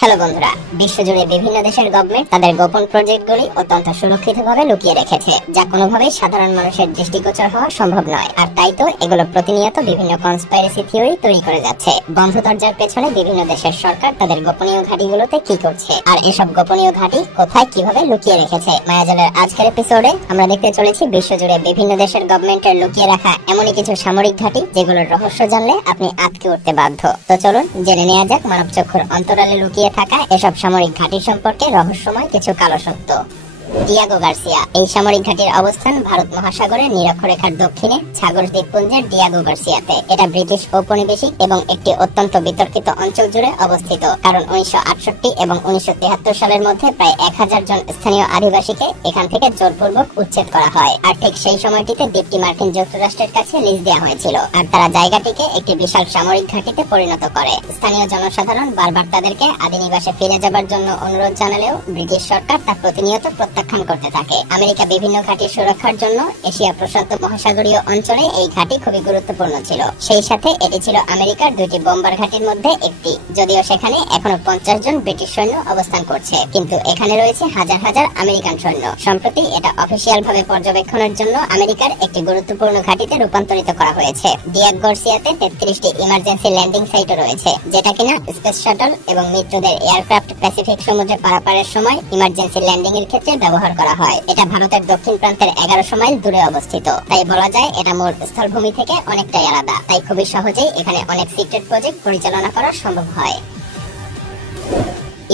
Hello বন্ধুরা, বিশ্বজুড়ে বিভিন্ন দেশের গভর্নমেন্ট তাদের গোপন প্রজেক্টগুলি অত্যন্ত সুরক্ষিতভাবে লুকিয়ে রেখেছে, যা কোনোভাবেই সাধারণ মানুষের দৃষ্টিগোচর হওয়া সম্ভব নয়। আর তাই তো এগুলো প্রতিনিয়ত বিভিন্ন কনস্পাইরেসি থিওরি তৈরি করে যাচ্ছে। বন্ধ দরজার পেছনে বিভিন্ন দেশের সরকার তাদের গোপনীয় ঘাঁটিগুলোতে কি করছে, আর এসব গোপনীয় ঘাঁটি কোথায় কিভাবে লুকিয়ে রেখেছে। মায়াজালের আজকের এপিসোডে আমরা দেখতে চলেছি বিশ্বজুড়ে বিভিন্ন দেশের গভর্নমেন্টের লুকিয়ে রাখা এমনই কিছু সামরিক ঘাঁটি যেগুলোর রহস্য জানলে আপনি আটকে উঠতে বাধ্য। তো চলুন জেনে নেওয়া যাক মানব চক্ষুর অন্তরালে লুকিয়ে থাকা এসব সামরিক ঘাঁটি সম্পর্কে রহস্যময় কিছু কালো সত্য। Diego Garcia. এই সামরিক ঘাঁটির অবস্থান ভারত মহাসাগরের নিরক্ষরেখার দক্ষিণে সাগর দ্বীপপুঞ্জের ডিয়াগো গার্সিয়াতে। এটা ব্রিটিশ ঔপনিবেশিক এবং একটি অত্যন্ত বিতর্কিত অঞ্চল জুড়ে অবস্থিত, কারণ 1968 এবং 1973 সালের মধ্যে প্রায় 1000 জন স্থানীয় আদিবাসীকে এখান থেকে জোরপূর্বক উচ্ছেদ করা হয়। আর ঠিক সেই সময়টিতে দ্বীপটি মার্কিন যুক্তরাষ্ট্রের কাছে লিজ দেওয়া হয়েছিল, আর তারা জায়গাটিকে একটি বিশাল সামরিক ঘাঁটিতে পরিণত করে। স্থানীয় জনসাধারণ বারবার তাদেরকে আদিনিবাসে ফিরে যাবার জন্য অনুরোধ জানালেও ব্রিটিশ সরকার তা প্রতিনিয়ত প্রত্যাখ্যান করতে থাকে। আমেরিকা বিভিন্ন ঘাঁটির সুরক্ষার জন্য এশিয়া প্রশান্ত মহাসাগরীয় অঞ্চলে এই ঘাঁটি খুবই গুরুত্বপূর্ণ ছিল। সেই সাথে এটি ছিল আমেরিকার দুইটি বোম্বার ঘাঁটির মধ্যে একটি, যদিও সেখানে এখনো 50 জন ব্রিটিশ সৈন্য অবস্থান করছে, কিন্তু এখানে রয়েছে হাজার হাজার আমেরিকান সৈন্য। সম্প্রতি এটা অফিসিয়াল ভাবে পর্যবেক্ষণের জন্য আমেরিকার একটি গুরুত্বপূর্ণ ঘাঁটিতে রূপান্তরিত করা হয়েছে। ডিয়াগো গার্সিয়াতে 33টি ইমার্জেন্সি ল্যান্ডিং সাইটও রয়েছে, যেটা কিনা স্পেস শাটল এবং মিত্রদের এয়ারক্রাফট প্যাসিফিক সমুদ্রে পারাপারের সময় ইমার্জেন্সি ল্যান্ডিং এর ক্ষেত্রে ব্যবহার করা হয়। এটা ভারতের দক্ষিণ প্রান্তের 1100 মাইল দূরে অবস্থিত, তাই বলা যায় এটা মূল স্থলভূমি থেকে অনেকটাই আলাদা। তাই খুবই সহজেই এখানে অনেক সিক্রেট প্রজেক্ট পরিচালনা করা সম্ভব হয়।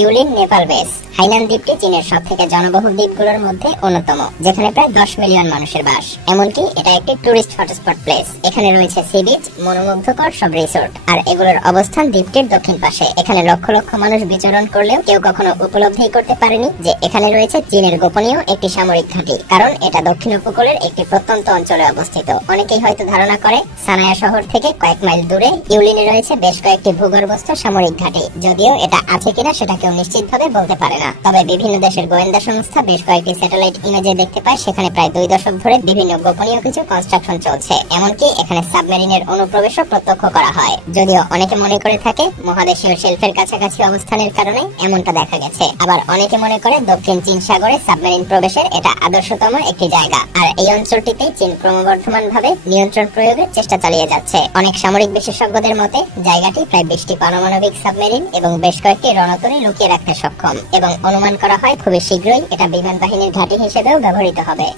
Yulin Nepal base. হাইনান দ্বীপটি চীনের সবথেকে জনবহুল দ্বীপগুলোর মধ্যে অন্যতম, যেখানে প্রায় 10 মিলিয়ন মানুষের বাস। এমনকি এটা একটি টুরিস্ট হটস্পট প্লেস। এখানে রয়েছে সি বিচ, মনোমুগ্ধকর সব রিসোর্ট, আর এগুলোর অবস্থান দ্বীপটির দক্ষিণ পাশে। এখানে লক্ষ লক্ষ মানুষ বিচরণ করলেও কেউ কখনো উপলব্ধি করতে পারেনি যে এখানে রয়েছে চীনের গোপনীয় একটি সামরিক ঘাঁটি, কারণ এটা দক্ষিণ উপকূলের একটি প্রত্যন্ত অঞ্চলে অবস্থিত। অনেকেই হয়তো ধারণা করে সানায়া শহর থেকে কয়েক মাইল দূরে ইউলিনে রয়েছে বেশ কয়েকটি ভূগর্ভস্থ সামরিক ঘাঁটি, যদিও এটা আছে কিনা সেটা কেউ নিশ্চিতভাবে বলতে পারে না। তবে বিভিন্ন দেশের গোয়েন্দা সংস্থা বেশ কয়েকটি স্যাটেলাইট ইমেজে দেখতে পায় সেখানে প্রায় 2 দশক ধরে বিভিন্ন গোপনীয় কিছু কনস্ট্রাকশন চলছে। এমনকি এখানে সাবমেরিনের অনুপ্রবেশও প্রত্যক্ষ করা হয়, যদিও অনেকে মনে করে থাকে মহাদেশীয় শেলফের কাছাকাছি অবস্থানের কারণে এমনটা দেখা গেছে। আবার অনেকে মনে করে দক্ষিণ চীন সাগরে সাবমেরিন প্রবেশের এটা আদর্শতম একটি জায়গা, আর এই অঞ্চলটিতে চীন ক্রমবর্ধমান ভাবে নিয়ন্ত্রণ প্রয়োগের চেষ্টা চালিয়ে যাচ্ছে। অনেক সামরিক বিশেষজ্ঞদের মতে জায়গাটি প্রায় 20টি পারমাণবিক সাবমেরিন এবং বেশ কয়েকটি রণতরী লুকিয়ে রাখতে সক্ষম, এবং অনুমান করা হয় খুবই শীঘ্রই এটা বিমান বাহিনীর ঘাঁটি হিসেবেও ব্যবহৃত হবে।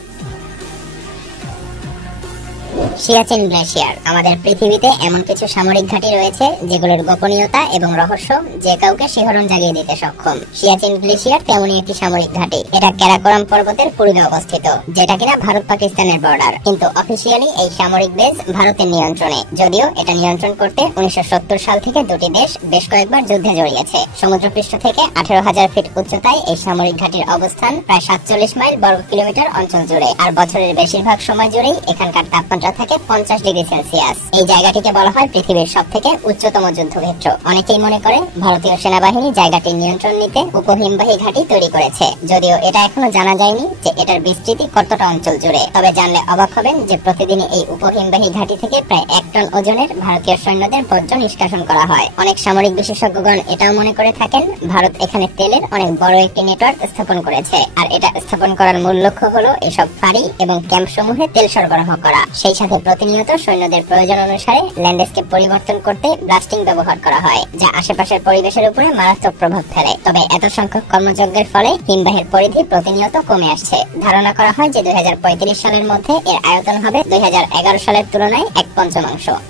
সিয়াচেন গ্লেশিয়ার। আমাদের পৃথিবীতে এমন কিছু সামরিক ঘাঁটি রয়েছে যেগুলোর গোপনীয়তা এবং রহস্য যে কাউকে শিহরণ জাগিয়ে দিতে সক্ষম। সিয়াচেন গ্লেশিয়ার তেমনই একটি সামরিক ঘাঁটি। এটা ক্যারাকোরাম পর্বতের পূর্বে অবস্থিত, যেটা কিনা ভারত পাকিস্তানের বর্ডার, কিন্তু অফিসিয়ালি এই সামরিক বেস ভারতের নিয়ন্ত্রণে। যদিও এটা নিয়ন্ত্রণ করতে 1970 সাল থেকে দুটি দেশ বেশ কয়েকবার যুদ্ধে জড়িয়েছে। সমুদ্রপৃষ্ঠ থেকে 18,000 ফিট উচ্চতায় এই সামরিক ঘাঁটির অবস্থান প্রায় 47 মাইল বর্গ কিলোমিটার অঞ্চল জুড়ে, আর বছরের বেশিরভাগ সময় জুড়েই এখানকার তাপমাত্রা থাকে 50 ডিগ্রি সেলসিয়াস। এই জায়গাটিকে বলা হয় পৃথিবীর সবথেকে উচ্চতম যুদ্ধক্ষেত্র। অনেকেই মনে করে ভারতীয় সেনাবাহিনী জায়গাটির নিয়ন্ত্রণ নিতে উপহিমবাহী ঘাঁটি তৈরি করেছে, যদিও এটা এখনো জানা যায়নি যে এটার বিস্তৃতি কতটা অঞ্চল জুড়ে। তবে জানলে অবাক হবেন যে প্রতিদিনই এই উপহিমবাহী ঘাঁটি থেকে প্রায় 1 টন ওজনের ভারতীয় সৈন্যদের বর্জ্য নিষ্কাশন করা হয়। অনেক সামরিক বিশেষজ্ঞগণ এটাও মনে করে থাকেন ভারত এখানে তেলের অনেক বড় একটি নেটওয়ার্ক স্থাপন করেছে, আর এটা স্থাপন করার মূল লক্ষ্য হলো এসব ফাঁড়ি এবং ক্যাম্প সমূহে তেল সরবরাহ করা। সেই সাথে প্রতিনিয়ত সৈন্যদের প্রয়োজন অনুসারে ল্যান্ডস্কেপ পরিবর্তন করতে ব্লাস্টিং ব্যবহার করা হয়, যা আশেপাশের পরিবেশের উপরে মারাত্মক প্রভাব ফেলে। তবে এত সংখ্যক কর্মযজ্ঞের ফলে হিমবাহের পরিধি প্রতিনিয়ত কমে আসছে। ধারণা করা হয় যে 2035 সালের মধ্যে এর আয়তন হবে 2011 সালের তুলনায় 1/5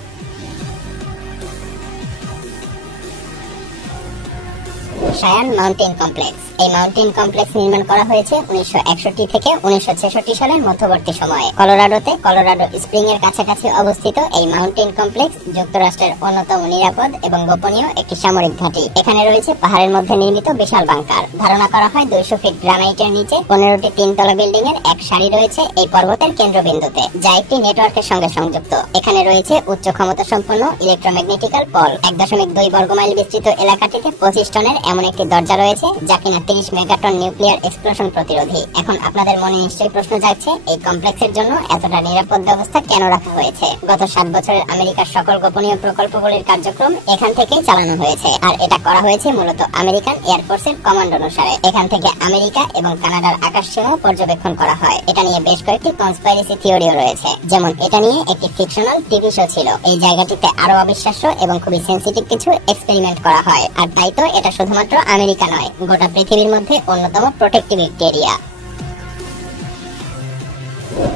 শায়ান মাউন্টেন কমপ্লেক্স। এই মাউন্টেন কমপ্লেক্স নির্মাণ করা হয়েছে 1961 থেকে 1966 সালের মধ্যবর্তী সময়ে। কলোরাডোতে কলোরাডো স্প্রিং এর কাছাকাছি অবস্থিত এই মাউন্টেন কমপ্লেক্স যুক্তরাষ্ট্রের অন্যতম নিরাপদ এবং গোপনীয় একটি সামরিক ঘাঁটি। এখানে রয়েছে পাহাড়ের মধ্যে নির্মিত বিশাল বাংকার। ধারণা করা হয় 200 ফিট গ্রানাইটের নিচে 15টি 3 বিল্ডিং এর এক সারি রয়েছে এই পর্বতের কেন্দ্রবিন্দুতে, যা একটি নেটওয়ার্কের সঙ্গে সংযুক্ত। এখানে রয়েছে উচ্চ ক্ষমতা সম্পন্ন ইলেকট্রোম্যাগনেটিক্যাল পল। 1.2 বর্গমাইল বিস্তৃত এলাকাটিতে 25 টনের এমন এমন একটি দরজা রয়েছে যা কিনা 30 মেগাটন নিউক্লিয়ার এক্সপ্লোশন প্রতিরোধী। এখন আপনাদের মনে নিশ্চয়ই প্রশ্ন জাগছে, এই কমপ্লেক্সের জন্য এতটা নিরাপদ ব্যবস্থা কেন রাখা হয়েছে? গত 7 বছরের আমেরিকার সকল গোপনীয় প্রকল্পগুলির কার্যক্রম এখান থেকেই চালানো হয়েছে, আর এটা করা হয়েছে মূলত আমেরিকান এয়ারফোর্সের কমান্ড অনুসারে। এখান থেকে আমেরিকা এবং কানাডার আকাশ সীমা পর্যবেক্ষণ করা হয়। এটা নিয়ে বেশ কয়েকটি কনস্পাইরেসি থিওরিও রয়েছে, যেমন এটা নিয়ে একটি ফিকশনাল টিভি শো ছিল। এই জায়গাটিতে আরো অবিশ্বাস্য এবং খুবই সেন্সিটিভ কিছু এক্সপেরিমেন্ট করা হয়, আর তাই তো এটা শুধুমাত্র আমেরিকা নয়, গোটা পৃথিবীর মধ্যে অন্যতম প্রোটেক্টিভ এরিয়া।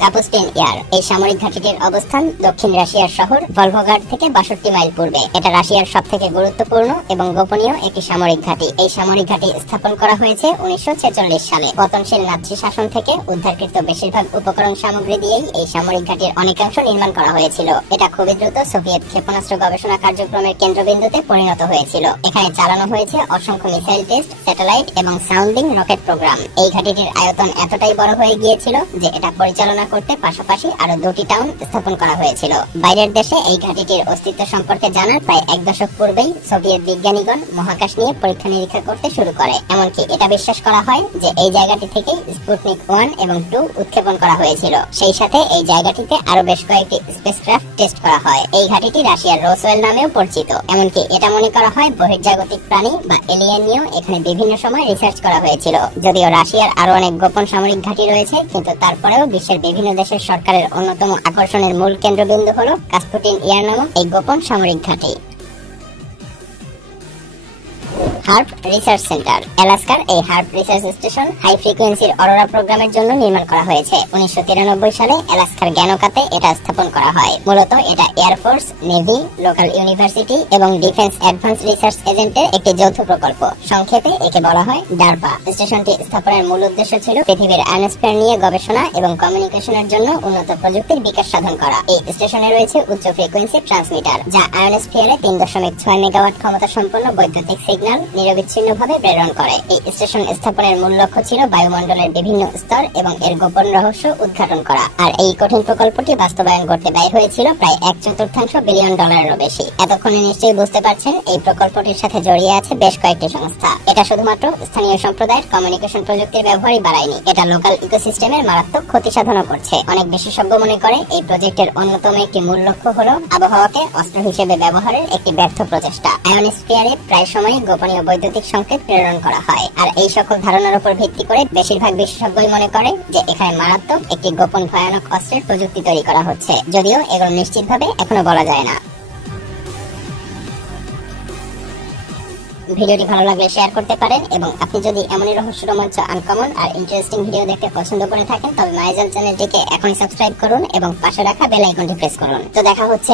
কাপুস্টিন ইয়ার এই সামরিক ঘাঁটিটির অবস্থান দক্ষিণ রাশিয়ার শহর ভলভোগ্রাদ থেকে 62 মাইল পূর্বে। এটা রাশিয়ার সবথেকে গুরুত্বপূর্ণ এবং গোপনীয় একটি সামরিক ঘাঁটি। এই সামরিক ঘাঁটি স্থাপন করা হয়েছে 1946 সালে। পতনশীল নাৎসি শাসন থেকে উদ্ধারকৃত বেশিরভাগ উপকরণ সামগ্রী দিয়েই এই সামরিক ঘাঁটির অনেকাংশ নির্মাণ করা হয়েছিল। এটা খুবই দ্রুত সোভিয়েত ক্ষেপণাস্ত্র গবেষণা কার্যক্রমের কেন্দ্রবিন্দুতে পরিণত হয়েছিল। এখানে চালানো হয়েছে অসংখ্য মিসাইল টেস্ট, স্যাটেলাইট এবং সাউন্ডিং রকেট প্রোগ্রাম। এই ঘাঁটিটির আয়তন এতটাই বড় হয়ে গিয়েছিল যে এটা পরিচালনা করতে পাশাপাশি আরো 2টি টাউন স্থাপন করা হয়েছিল। বাইরের দেশে এই ঘাঁটিটির অস্তিত্ব সম্পর্কে জানার প্রায় 1 দশক পূর্বেই সোভিয়েত বিজ্ঞানীগণ মহাকাশ নিয়ে পরীক্ষা নিরীক্ষা করতে শুরু করে। এমনকি এটা বিশ্বাস করা হয় যে এই জায়গাটি থেকেই স্পুটনিক 1 এবং 2 উৎক্ষেপণ করা হয়েছিল। সেই সাথে এই জায়গাটিতে আরো বেশ কয়েকটি স্পেসক্রাফট টেস্ট করা হয়। এই ঘাঁটিটি রাশিয়ার রোসওয়েল নামেও পরিচিত। এমনকি এটা মনে করা হয় বহির্জাগতিক প্রাণী বা এলিয়েন নিয়েও এখানে বিভিন্ন সময় রিসার্চ করা হয়েছিল। যদিও রাশিয়ার আরো অনেক গোপন সামরিক ঘাঁটি রয়েছে, কিন্তু তারপরেও বিশ্বের বিভিন্ন দেশের সরকারের অন্যতম আকর্ষণের মূল কেন্দ্রবিন্দু হলো কাসপুটিন ইয়ার নামক এই গোপন সামরিক ঘাঁটি। Harp research centre. অ্যালাস্কার এই হার্প রিসার্চ স্টেশন হাই ফ্রিকোয়েন্সির অরোরা প্রোগ্রামের জন্য নির্মাণ করা হয়েছে। 1993 সালে অ্যালাস্কার জ্ঞানকাতে এটা স্থাপন করা হয়। মূলত এটা এয়ারফোর্স, নেভি, লোকাল ইউনিভার্সিটি এবং ডিফেন্স অ্যাডভান্স রিসার্চ এজেন্টের একটি যৌথ প্রকল্প। সংক্ষেপে একে বলা হয় ডারপা। স্টেশনটি স্থাপনের মূল উদ্দেশ্য ছিল পৃথিবীর আয়নোস্ফিয়ার নিয়ে গবেষণা এবং কমিউনিকেশনের জন্য উন্নত প্রযুক্তির বিকাশ সাধন করা। এই স্টেশনে রয়েছে উচ্চ ফ্রিকোয়েন্সি ট্রান্সমিটার, যা আয়নোস্ফিয়ারে 3.6 মেগাওয়াট ক্ষমতা সম্পন্ন বৈদ্যুতিক সিগন্যাল নিরবিচ্ছিন্নভাবে প্রেরণ করে। এই স্টেশন স্থাপনের মূল লক্ষ্য ছিল বায়ুমণ্ডলের বিভিন্ন স্তর এবং এর গোপন রহস্য উদ্ঘাটন করা। আর এই কঠিন প্রকল্পটি বাস্তবায়ন করতে ব্যয় হয়েছিল প্রায় $1/4 বিলিয়ন ডলারেরও বেশি। এতক্ষণে নিশ্চয়ই বুঝতে পারছেন এই প্রকল্পটির সাথে জড়িয়ে আছে বেশ কয়েকটি সংস্থা। এটা শুধুমাত্র স্থানীয় সম্প্রদায়ের কমিউনিকেশন প্রযুক্তির ব্যবহারই বাড়ায়নি, এটা লোকাল ইকোসিস্টেমের মারাত্মক ক্ষতি সাধনও করছে। অনেক বিশেষজ্ঞ মনে করে এই প্রজেক্টের অন্যতম একটি মূল লক্ষ্য হলো আবহাওয়াকে অস্ত্র হিসেবে ব্যবহারের একটি ব্যর্থ প্রচেষ্টা। আয়নোস্ফিয়ারে প্রায় সময় গোপনীয় বৈদ্যুতিক সংকেত প্রেরণ করা হয়, আর এই সকল ধারণার উপর ভিত্তি করে বেশিরভাগ বিশেষজ্ঞই মনে করে যে এখানে মারাত্মক একটি গোপন ভয়ানক অস্ত্রের প্রযুক্তি তৈরি করা হচ্ছে, যদিও এগুলো নিশ্চিতভাবে এখনো বলা যায় না। ভিডিওটি ভালো লাগলে শেয়ার করতে পারেন, এবং আপনি যদি এমনই রহস্য, রোমাঞ্চ, আনকমন আর ইন্টারেস্টিং ভিডিও দেখতে পছন্দ করে থাকেন তবে মাইজাল চ্যানেলটিকে এখনই সাবস্ক্রাইব করুন এবং পাশে রাখা বেল আইকনটি প্রেস করুন। তো দেখা হচ্ছে